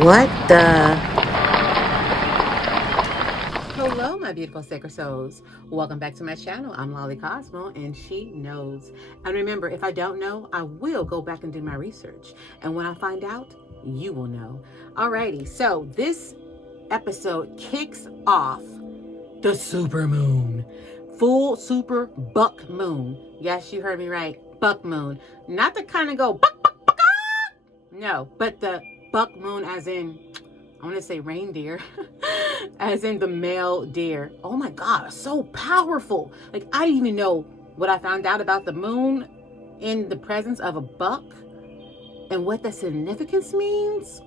What the? Hello, my beautiful sacred souls. Welcome back to my channel. I'm Lolly Cosmo, and she knows. And remember, if I don't know, I will go back and do my research. And when I find out, you will know. Alrighty, so this episode kicks off the super moon. Full super buck moon. Yes, you heard me right. Buck moon. Not the kind of go buck, buck, buck, ah! No, but the buck moon as in, I want to say reindeer, as in the male deer. Oh my God, so powerful. Like, I didn't even know what I found out about the moon in the presence of a buck and what the significance means.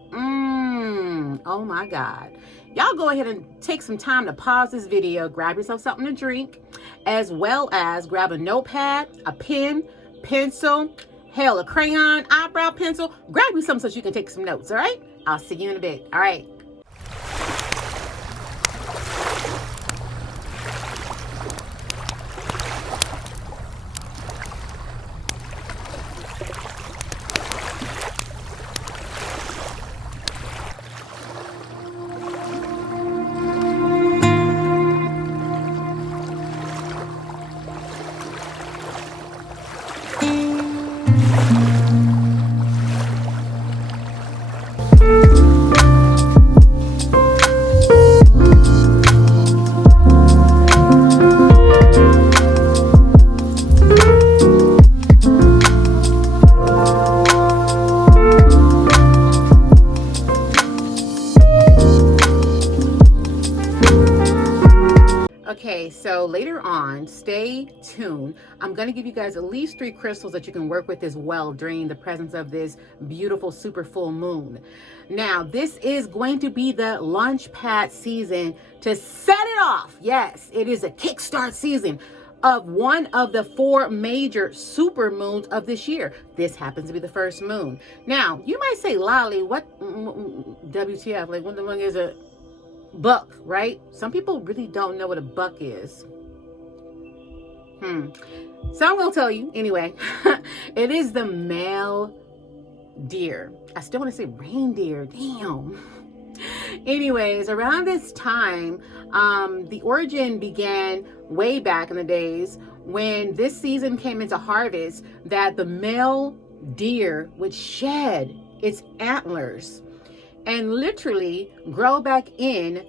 Oh my God. Y'all go ahead and take some time to pause this video, grab yourself something to drink, as well as grab a notepad, a pen, pencil, hell, a crayon, eyebrow pencil. Grab you something so you can take some notes, all right? I'll see you in a bit. All right. Okay, so later on, stay tuned. I'm going to give you guys at least 3 crystals that you can work with as well during the presence of this beautiful super full moon. Now, this is going to be the launch pad season to set it off. Yes, it is a kickstart season of one of the 4 major super moons of this year. This happens to be the first moon. Now, you might say, Lolly, what WTF? Like, what the fuck is a buck, right? Some people really don't know what a buck is. So I'm gonna tell you anyway. It is the male deer. I still want to say reindeer. Damn. Anyways, around this time, the origin began way back in the days when this season came into harvest, that the male deer would shed its antlers and literally grow back in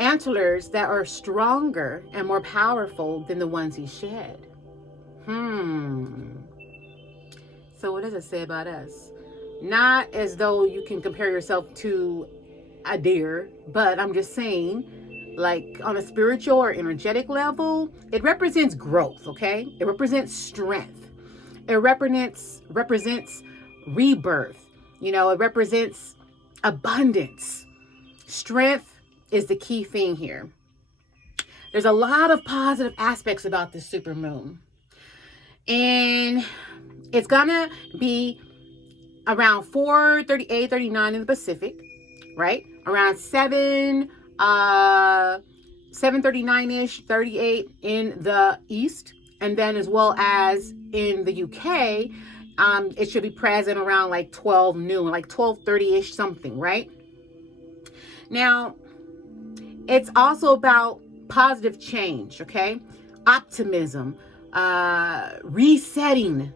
antlers that are stronger and more powerful than the ones he shed. So what does it say about us? Not as though you can compare yourself to a deer, but I'm just saying, like, on a spiritual or energetic level, it represents growth, okay? It represents strength. It represents rebirth. You know, it represents abundance. Strength is the key thing here. There's a lot of positive aspects about this super moon. And it's gonna be around 4:38, 39 in the Pacific, right? Around 7:39-ish, 38 in the East. And then as well as in the UK, it should be present around like 12 noon, like 12:30-ish something, right? Now, it's also about positive change, okay? Optimism, resetting.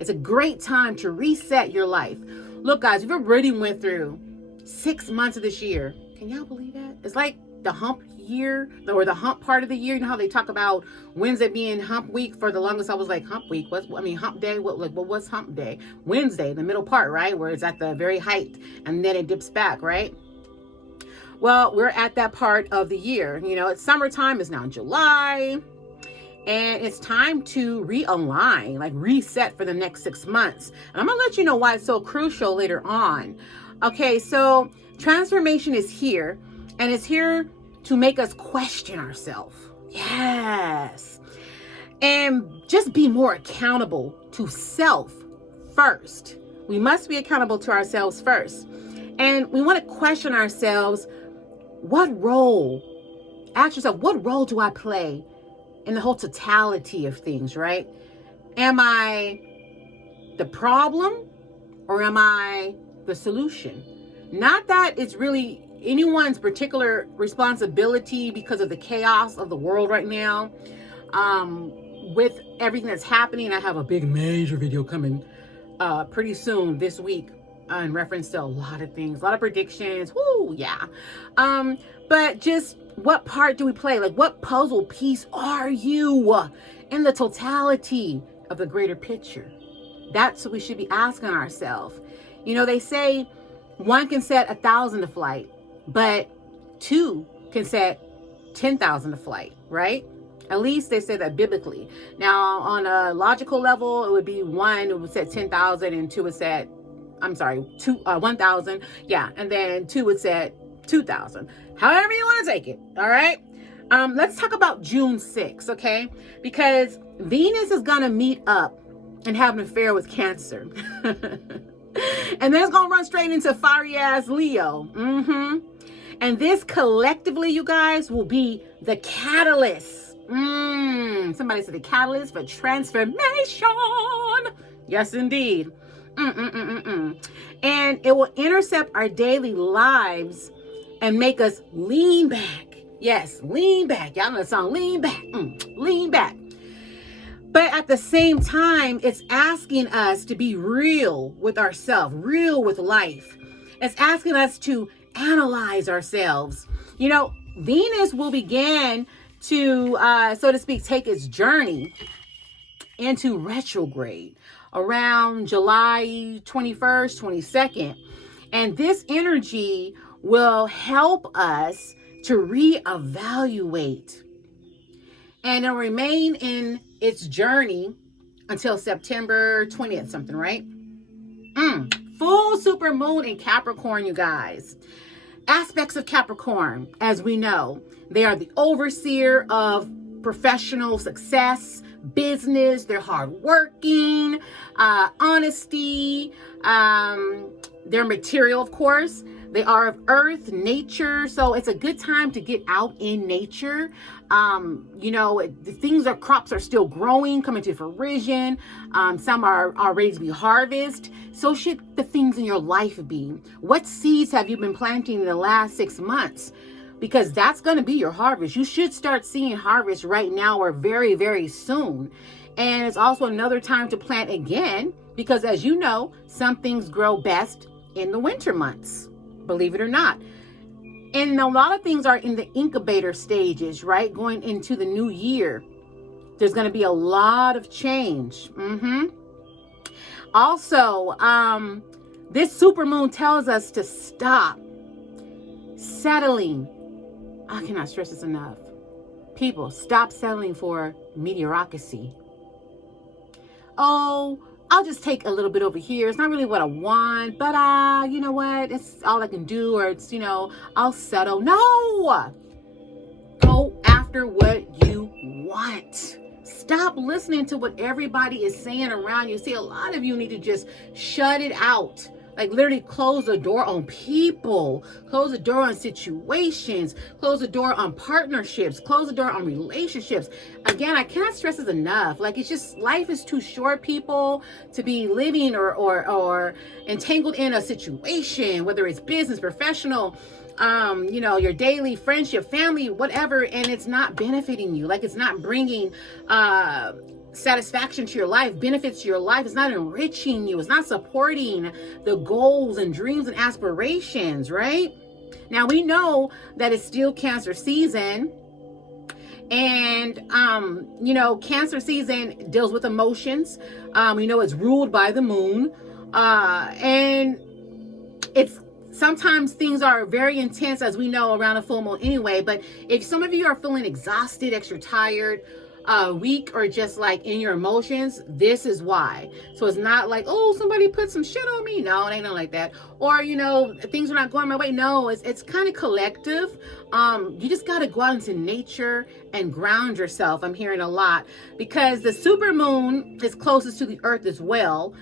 It's a great time to reset your life. Look, guys, we've already went through 6 months of this year. Can y'all believe that? It's like the hump year, or the hump part of the year. You know how they talk about Wednesday being hump week? For the longest, I was like, hump week? Hump day? What's hump day? Wednesday, the middle part, right? Where it's at the very height, and then it dips back, right? Well, we're at that part of the year. You know, it's summertime. It's now July. And it's time to realign, like reset for the next 6 months. And I'm going to let you know why it's so crucial later on. Okay, so transformation is here. And it's here to make us question ourselves. Yes. And just be more accountable to self first. We must be accountable to ourselves first. And we want to question ourselves. Ask yourself, what role do I play in the whole totality of things, right? Am I the problem or am I the solution? Not that it's really anyone's particular responsibility because of the chaos of the world right now. With everything that's happening, I have a big major video coming pretty soon this week in reference to a lot of things, a lot of predictions. Woo, yeah. But just what part do we play? Like, what puzzle piece are you in the totality of the greater picture? That's what we should be asking ourselves. You know, they say one can set 1,000 to flight, but two can set 10,000 to flight, right? At least they say that biblically. Now, on a logical level, it would be one who would set 10,000 and two would set, 1,000. Yeah. And then two would set 2,000. However you want to take it. All right. Let's talk about June 6th, okay? Because Venus is going to meet up and have an affair with Cancer. And then it's going to run straight into fiery ass Leo. And this collectively, you guys, will be the catalyst. Somebody said the catalyst for transformation. Yes, indeed. And it will intercept our daily lives and make us lean back. Yes, lean back. Y'all know the song, lean back. Lean back. But at the same time, it's asking us to be real with ourselves, real with life. It's asking us to analyze ourselves. You know, Venus will begin to, so to speak, take its journey into retrograde around July 21st, 22nd. And this energy will help us to reevaluate. And it'll remain in its journey until September 20th, something, right? Full super moon in Capricorn, you guys. Aspects of Capricorn, as we know, they are the overseer of professional success, business, they're hardworking, honesty, they're material, of course. They are of earth, nature. So it's a good time to get out in nature. You know, the crops are still growing, coming to fruition. Some are ready to be harvested. So should the things in your life be. What seeds have you been planting in the last 6 months? Because that's going to be your harvest. You should start seeing harvest right now or very, very soon. And it's also another time to plant again, because as you know, some things grow best in the winter months, believe it or not. And a lot of things are in the incubator stages, right? Going into the new year, there's going to be a lot of change. Also, this supermoon tells us to stop settling. I cannot stress this enough. People, stop settling for mediocrity. Oh, I'll just take a little bit over here. It's not really what I want, but you know what? It's all I can do, or it's, you know, I'll settle. No! Go after what you want. Stop listening to what everybody is saying around you. See, a lot of you need to just shut it out. Like literally close the door on people, close the door on situations, close the door on partnerships, close the door on relationships. Again, I cannot stress this enough. Like, it's just, life is too short, people, to be living or entangled in a situation, whether it's business, professional, you know, your daily friendship, family, whatever, and it's not benefiting you. Like, it's not bringing satisfaction to your life, benefits to your life. It's not enriching you. It's not supporting the goals and dreams and aspirations, right? Now, we know that it's still Cancer season, and you know, Cancer season deals with emotions. You know, it's ruled by the moon, and it's sometimes things are very intense, as we know, around a full moon anyway. But if some of you are feeling exhausted, extra tired, weak, or just like in your emotions, this is why. So it's not like, oh, somebody put some shit on me. No, it ain't nothing like that. Or, you know, things are not going my way. No, it's kind of collective. You just got to go out into nature and ground yourself. I'm hearing a lot, because the super moon is closest to the earth as well.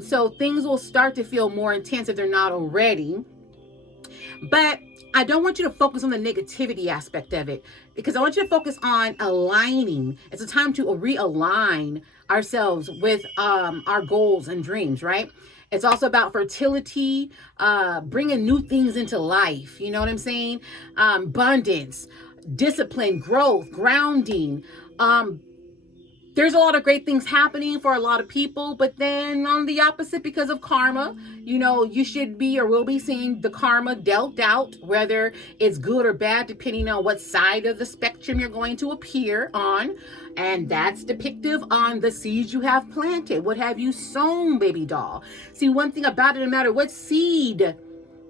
So things will start to feel more intense if they're not already. But I don't want you to focus on the negativity aspect of it, because I want you to focus on aligning. It's a time to realign ourselves with our goals and dreams, right? It's also about fertility, bringing new things into life. You know what I'm saying? Abundance, discipline, growth, grounding. There's a lot of great things happening for a lot of people, but then on the opposite, because of karma, you should be or will be seeing the karma dealt out, whether it's good or bad, depending on what side of the spectrum you're going to appear on. And that's depictive on the seeds you have planted. What have you sown, baby doll? See, one thing about it, no matter what seed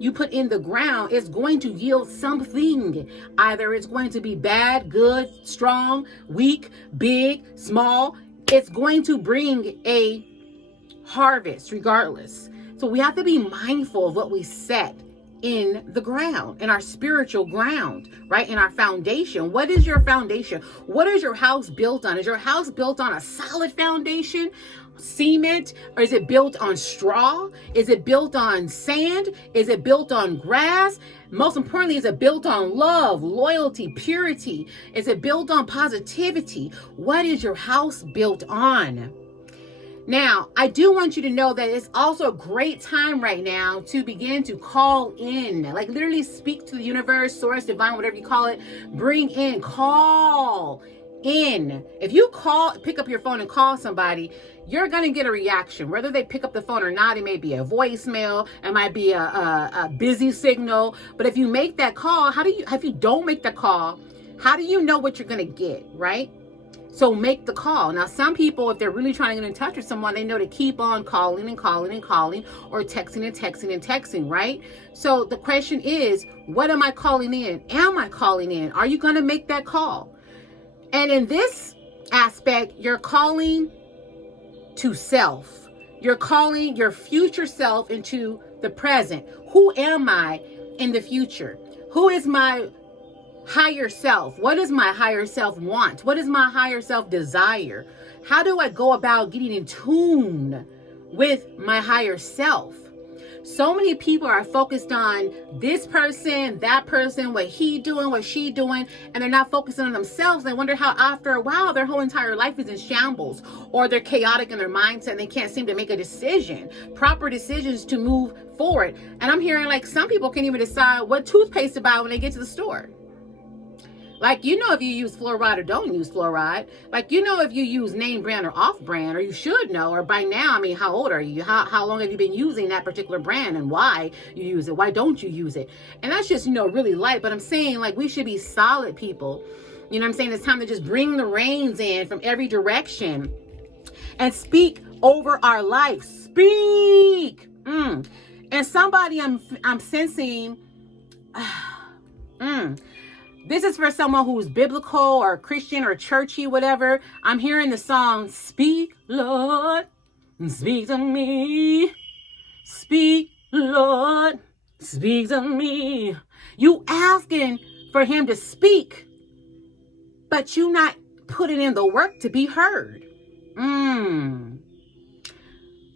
you put in the ground, it's going to yield something. Either it's going to be bad, good, strong, weak, big, small. It's going to bring a harvest regardless. So we have to be mindful of what we set in the ground, in our spiritual ground, right? In our foundation. What is your foundation? What is your house built on? Is your house built on a solid foundation? Cement? Or is it built on straw? Is it built on sand? Is it built on grass? Most importantly, is it built on love, loyalty, purity? Is it built on positivity? What is your house built on? Now, I do want you to know that it's also a great time right now to begin to call in, like literally speak to the universe, source, divine, whatever you call it. Bring in, call in. If you pick up your phone and call somebody, you're going to get a reaction. Whether they pick up the phone or not, it may be a voicemail, it might be a busy signal. But if you make that call, if you don't make that call, how do you know what you're going to get, right? So make the call. Now, some people, if they're really trying to get in touch with someone, they know to keep on calling and calling and calling, or texting and texting and texting, right? So the question is, what am I calling in? Am I calling in? Are you going to make that call? And in this aspect, you're calling to self. You're calling your future self into the present. Who am I in the future? Who is my higher self? What does my higher self want? What does my higher self desire? How do I go about getting in tune with my higher self? So many people are focused on this person, that person, what he doing, what she doing, and they're not focusing on themselves. They wonder how after a while their whole entire life is in shambles, or they're chaotic in their mindset and they can't seem to make a decision, proper decisions to move forward. And I'm hearing like some people can't even decide what toothpaste to buy when they get to the store. Like, if you use fluoride or don't use fluoride. Like, if you use name brand or off brand, or you should know, or by now, how old are you? How long have you been using that particular brand, and why you use it? Why don't you use it? And that's just, really light. But I'm saying, like, we should be solid people. You know what I'm saying? It's time to just bring the reins in from every direction and speak over our life. Speak. And somebody I'm sensing, this is for someone who's biblical or Christian or churchy, whatever. I'm hearing the song, "Speak, Lord, speak to me. Speak, Lord, speak to me." You asking for him to speak, but you not putting in the work to be heard.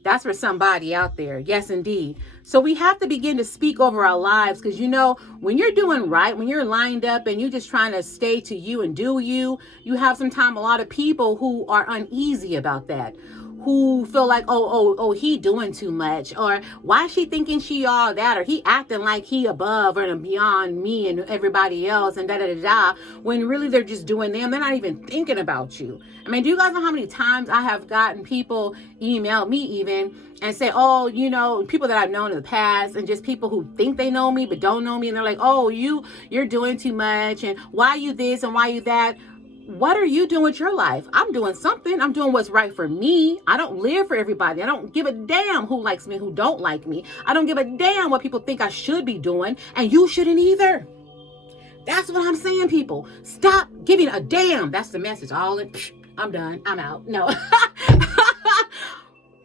That's for somebody out there. Yes, indeed. So we have to begin to speak over our lives, because, when you're doing right, when you're lined up and you're just trying to stay to you and do you have sometimes a lot of people who are uneasy about that, who feel like, oh, he doing too much, or why is she thinking she all that, or he acting like he above and beyond me and everybody else, and da-da-da-da, when really they're just doing them. They're not even thinking about you. Do you guys know how many times I have gotten people email me even and say, oh, people that I've known in the past, and just people who think they know me but don't know me, and they're like, oh, you're doing too much, and why you this and why you that. What are you doing with your life? I'm doing something. I'm doing what's right for me. I don't live for everybody. I don't give a damn who likes me, who don't like me. I don't give a damn what people think I should be doing, and you shouldn't either. That's what I'm saying, people. Stop giving a damn. That's the message. I'm done. I'm out. No.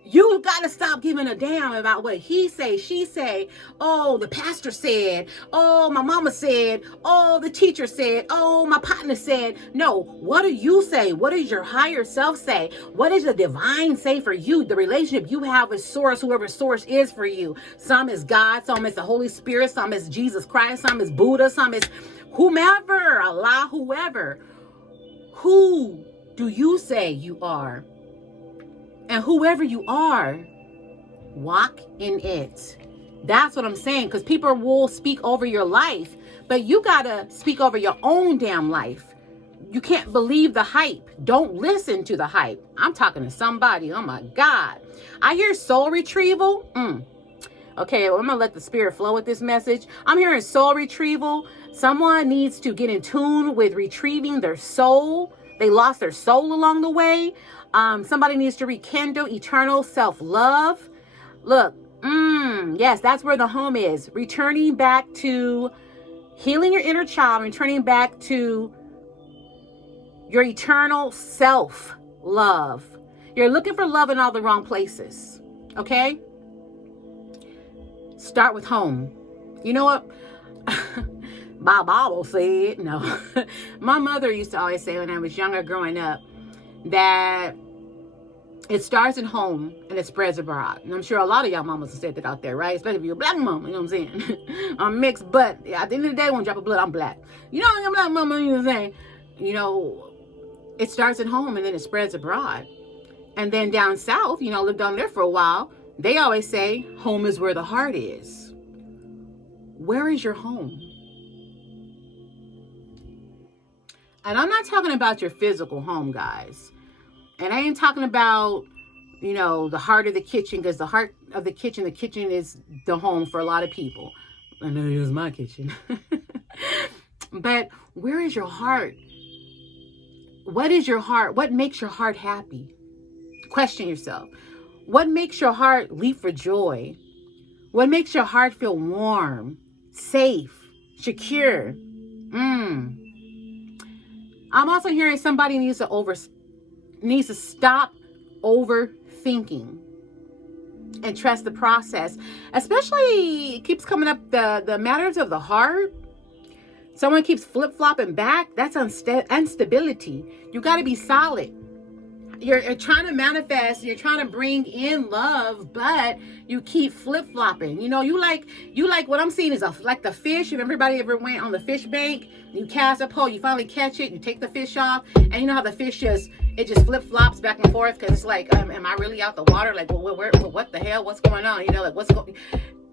You got to stop giving a damn about what he say, she say. Oh, the pastor said. Oh, my mama said. Oh, the teacher said. Oh, my partner said. No, what do you say? What does your higher self say? What does the divine say for you? The relationship you have with source, whoever source is for you. Some is God, some is the Holy Spirit, some is Jesus Christ, some is Buddha, some is whomever, Allah, whoever. Who do you say you are? And whoever you are, Walk in it. That's what I'm saying, because people will speak over your life, but you got to speak over your own damn life. You can't believe the hype. Don't listen to the hype. I'm talking to somebody. Oh my God. I hear soul retrieval. Okay, well, I'm going to let the spirit flow with this message. I'm hearing soul retrieval. Someone needs to get in tune with retrieving their soul. They lost their soul along the way. Somebody needs to rekindle eternal self-love. Look, yes, that's where the home is. Returning back to healing your inner child, returning back to your eternal self-love. You're looking for love in all the wrong places, okay? Start with home. You know what? My Bible said, no. My mother used to always say when I was younger growing up that it starts at home and it spreads abroad. And I'm sure a lot of y'all mamas have said that out there, right? Especially if you're a black mama, you know what I'm saying? I'm mixed, but at the end of the day, when I drop a blood, I'm black. You know, I'm a black mama, you know what I'm saying? You know, it starts at home and then it spreads abroad. And then down south, you know, lived down there for a while, they always say, home is where the heart is. Where is your home? And I'm not talking about your physical home, guys. And I ain't talking about, you know, the heart of the kitchen, because the heart of the kitchen is the home for a lot of people. I know it was my kitchen. But where is your heart? What is your heart? What makes your heart happy? Question yourself. What makes your heart leap for joy? What makes your heart feel warm, safe, secure? I'm also hearing somebody needs to stop overthinking and trust the process. Especially, it keeps coming up the matters of the heart. Someone keeps flip-flopping back. That's instability. You got to be solid. You're trying to manifest, you're trying to bring in love, but you keep flip-flopping. You know, you like what I'm seeing is like the fish. If everybody ever went on the fish bank, you cast a pole, you finally catch it, you take the fish off, and you know how the fish just flip-flops back and forth because it's like, am I really out the water? Like, well, what the hell? What's going on? You know, like what's going?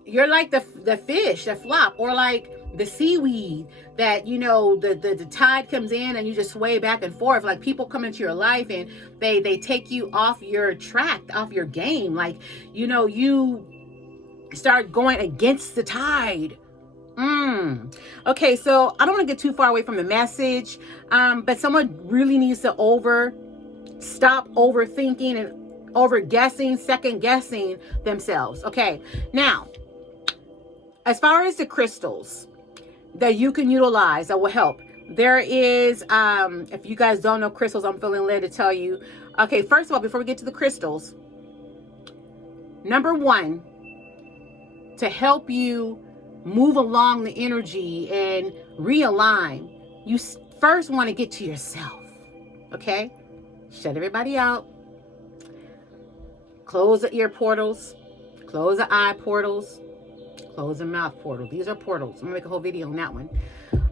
You're like the fish that flop, or like the seaweed that, you know, the tide comes in and you just sway back and forth. Like people come into your life and they take you off your track, off your game. Like, you know, you start going against the tide. Okay, so I don't want to get too far away from the message, but someone really needs to stop overthinking and over-guessing, second-guessing themselves. Okay, now, as far as the crystals that you can utilize that will help, there is, if you guys don't know crystals, I'm feeling led to tell you. Okay, first of all, before we get to the crystals, number one, to help you move along the energy and realign, you first want to get to yourself. Okay? Shut everybody out. Close the ear portals. Close the eye portals. Close the mouth portal. These are portals. I'm going to make a whole video on that one.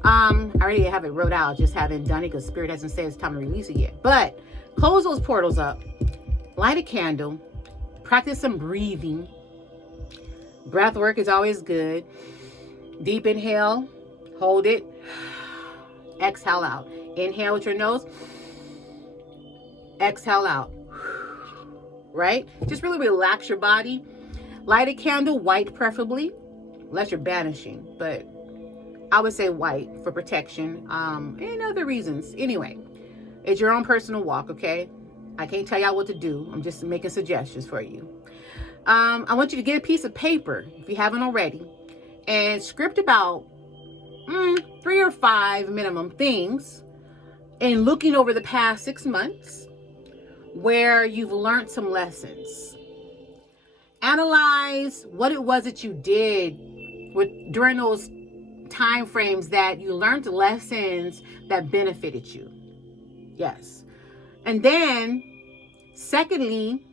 I already have it wrote out. Just haven't done it because Spirit hasn't said it's time to release it yet. But close those portals up. Light a candle. Practice some breathing. Breath work is always good. Deep inhale. Hold it. Exhale out. Inhale with your nose. Exhale out. Right? Just really relax your body. Light a candle, white preferably, unless you're banishing, but I would say white for protection, and other reasons. Anyway, it's your own personal walk, okay? I can't tell y'all what to do. I'm just making suggestions for you. I want you to get a piece of paper, if you haven't already, and script about 3 or 5 minimum things in looking over the past 6 months where you've learned some lessons. Analyze what it was that you did during those time frames that you learned lessons that benefited you. Yes. And then, secondly,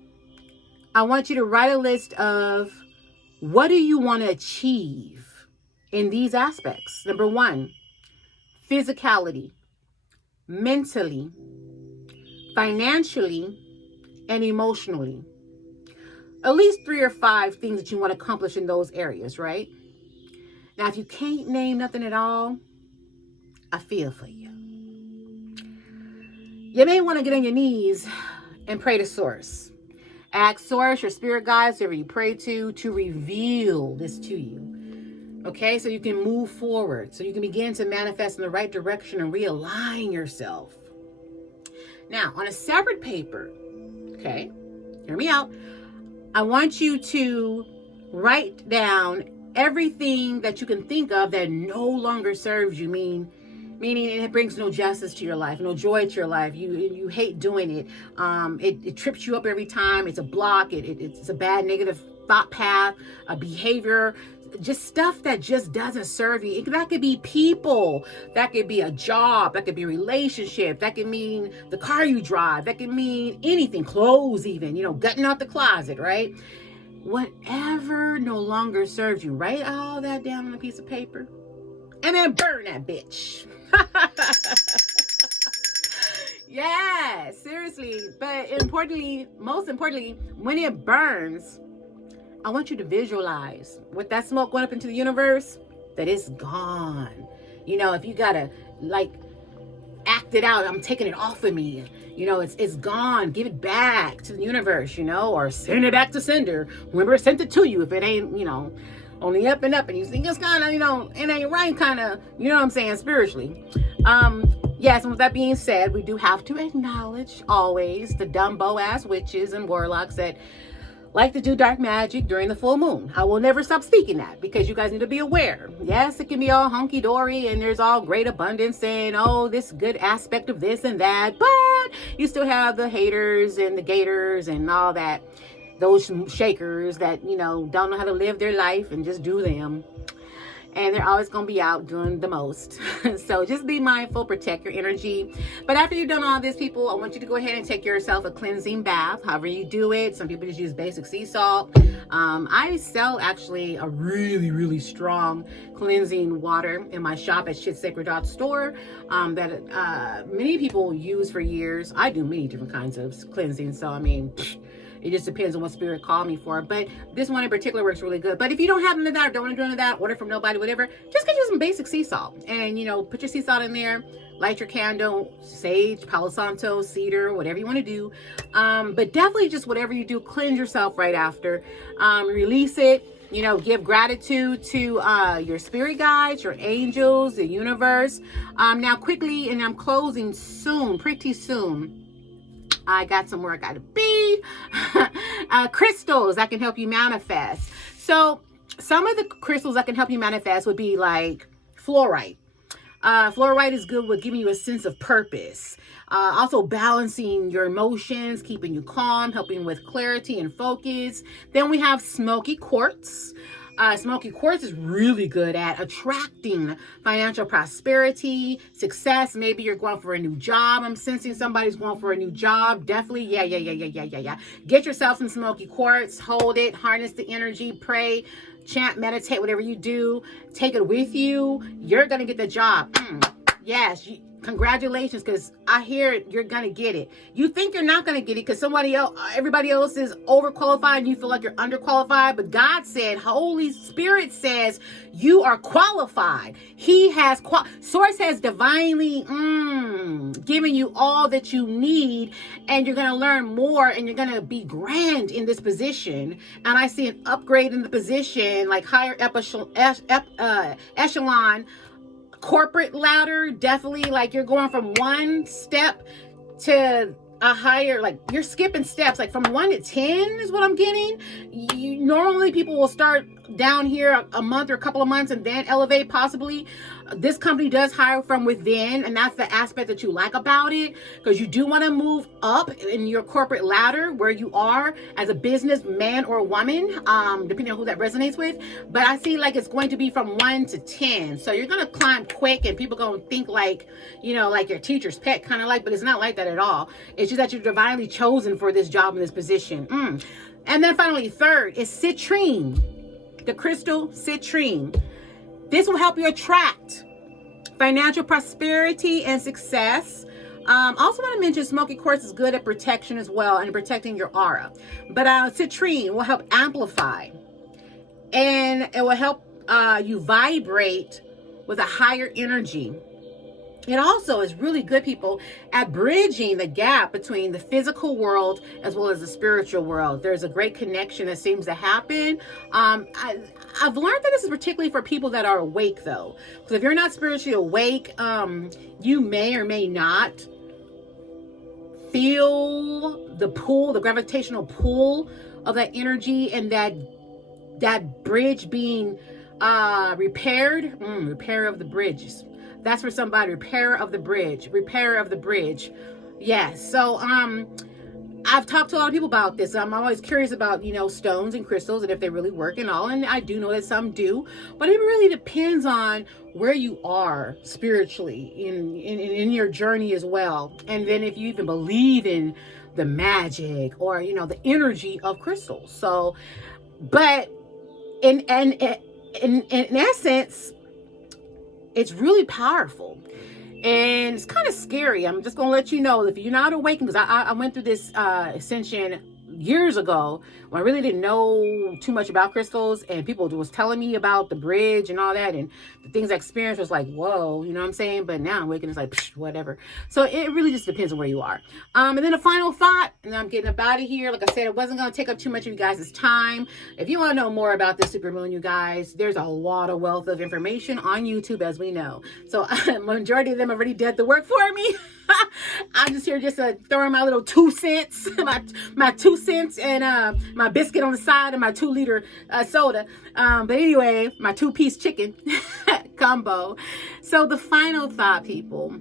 I want you to write a list of what do you want to achieve in these aspects. Number 1, physicality, mentally, financially, and emotionally. at least 3 or 5 things that you want to accomplish in those areas, right? Now, if you can't name nothing at all, I feel for you. You may want to get on your knees and pray to Source. Ask Source, your spirit guides, whoever you pray to reveal this to you. Okay, so you can move forward, so you can begin to manifest in the right direction and realign yourself. Now, on a separate paper, okay, hear me out. I want you to write down everything that you can think of that no longer serves you, meaning it brings no justice to your life, no joy to your life. You hate doing it. It trips you up every time. It's a block. It's a bad negative thought path, a behavior, just stuff that just doesn't serve you. That could be people. That could be a job. That could be a relationship. That could mean the car you drive. That could mean anything, clothes even, gutting out the closet, right? Whatever no longer serves you, write all that down on a piece of paper and then burn that bitch. Yeah, seriously. But most importantly, when it burns, I want you to visualize with that smoke going up into the universe that it's gone. If you gotta act it out, I'm taking it off of me. It's gone. Give it back to the universe, or send it back to sender. Whoever sent it to you, if it ain't, only up and up, and you think it's kind of, it ain't right, kind of, what I'm saying, spiritually. Yes, and with that being said, we do have to acknowledge always the dumbo ass witches and warlocks that like to do dark magic during the full moon. I will never stop speaking that because you guys need to be aware. Yes, it can be all hunky-dory and there's all great abundance and this good aspect of this and that, but you still have the haters and the gators and all that, those shakers that, don't know how to live their life and just do them. And they're always going to be out doing the most. So just be mindful, protect your energy. But after you've done all this, people, I want you to go ahead and take yourself a cleansing bath, however you do it. Some people just use basic sea salt. I sell actually a really, really strong cleansing water in my shop at shitsacred.store that many people use for years. I do many different kinds of cleansing. So, it just depends on what spirit called me for. But this one in particular works really good. But if you don't have none of that or don't want to do none of that, order from nobody, whatever, just get you some basic sea salt. And, put your sea salt in there, light your candle, sage, Palo Santo, cedar, whatever you want to do. But definitely just whatever you do, cleanse yourself right after. Release it. Give gratitude to your spirit guides, your angels, the universe. Now quickly, and I'm closing soon, pretty soon. I got somewhere I got to be. Crystals that can help you manifest. So some of the crystals that can help you manifest would be like fluorite. Fluorite is good with giving you a sense of purpose. Also balancing your emotions, keeping you calm, helping with clarity and focus. Then we have smoky quartz. Smoky quartz is really good at attracting financial prosperity, success. Maybe you're going for a new job. I'm sensing somebody's going for a new job. Definitely. Yeah. Get yourself some smoky quartz, hold it, harness the energy, pray, chant, meditate, whatever you do. Take it with you. You're going to get the job. Yes. Congratulations, because I hear you're going to get it. You think you're not going to get it because everybody else is overqualified and you feel like you're underqualified. But God said, Holy Spirit says you are qualified. Source has divinely given you all that you need, and you're going to learn more and you're going to be grand in this position. And I see an upgrade in the position, like higher echelon, corporate ladder. Definitely, like you're going from one step to a higher, like you're skipping steps, like from 1 to 10 is what I'm getting. Normally people will start down here a month or a couple of months and then elevate possibly. This company does hire from within, and that's the aspect that you like about it, because you do want to move up in your corporate ladder where you are as a business man or woman, depending on who that resonates with. But I see like it's going to be from 1 to 10. So you're going to climb quick and people going to think like, like your teacher's pet kind of like, but it's not like that at all. It's just that you're divinely chosen for this job and this position. And then finally, third is citrine. The crystal citrine. This will help you attract financial prosperity and success. Also want to mention smoky quartz is good at protection as well and protecting your aura. But citrine will help amplify, and it will help you vibrate with a higher energy. It also is really good, people, at bridging the gap between the physical world as well as the spiritual world. There's a great connection that seems to happen. I've learned that this is particularly for people that are awake, though. Because if you're not spiritually awake, you may or may not feel the pull, the gravitational pull of that energy, and that bridge being repaired. Repair of the bridges. That's for somebody. Repair of the bridge. Yes. So I've talked to a lot of people about this. I'm always curious about, stones and crystals and if they really work and all. And I do know that some do, but it really depends on where you are spiritually in your journey as well. And then if you even believe in the magic or, the energy of crystals. So, but in essence, it's really powerful. And it's kind of scary. I'm just going to let you know, if you're not awakened, because I went through this ascension years ago when I really didn't know too much about crystals, and people was telling me about the bridge and all that, and the things I experienced was like, whoa, you know what I'm saying? But now I'm waking, it's like, psh, whatever. So it really just depends on where you are. And then a final thought, and I'm getting up out of here. Like I said, it wasn't going to take up too much of you guys' time. If you want to know more about this supermoon, you guys, there's a lot of wealth of information on YouTube, as we know. So majority of them already did the work for me. I'm just here just throwing my little 2 cents, my 2 cents, and my biscuit on the side, and my 2-liter soda. But anyway, my 2-piece chicken combo. So the final thought, people,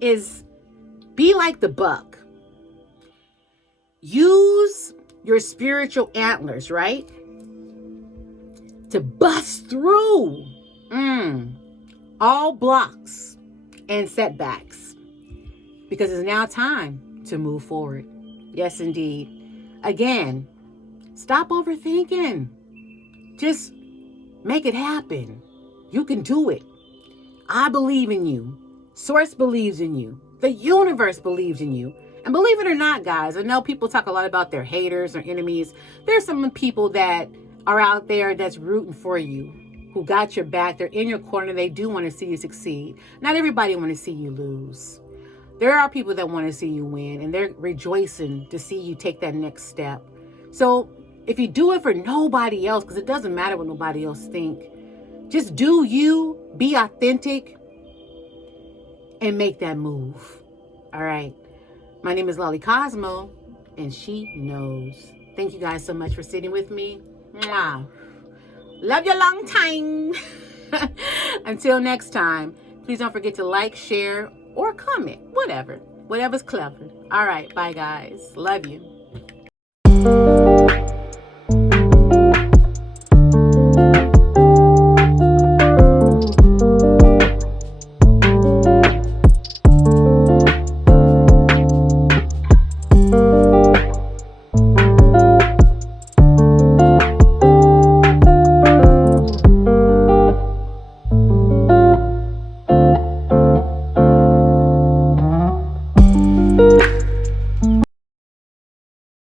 is be like the buck. Use your spiritual antlers, right, to bust through all blocks and setbacks, because it's now time to move forward. Yes, indeed. Again, stop overthinking. Just make it happen. You can do it. I believe in you. Source believes in you. The universe believes in you. And believe it or not, guys, I know people talk a lot about their haters or enemies. There's some people that are out there that's rooting for you, who got your back. They're in your corner. They do want to see you succeed. Not everybody want to see you lose. There are people that want to see you win, and they're rejoicing to see you take that next step. So if you do it for nobody else, because it doesn't matter what nobody else think, just do you, be authentic, and make that move. All right. My name is Lolly Cosmo, and she knows. Thank you guys so much for sitting with me. Mwah. Love you a long time. Until next time, please don't forget to like, share, or comment. Whatever's clever. All right. Bye, guys. Love you.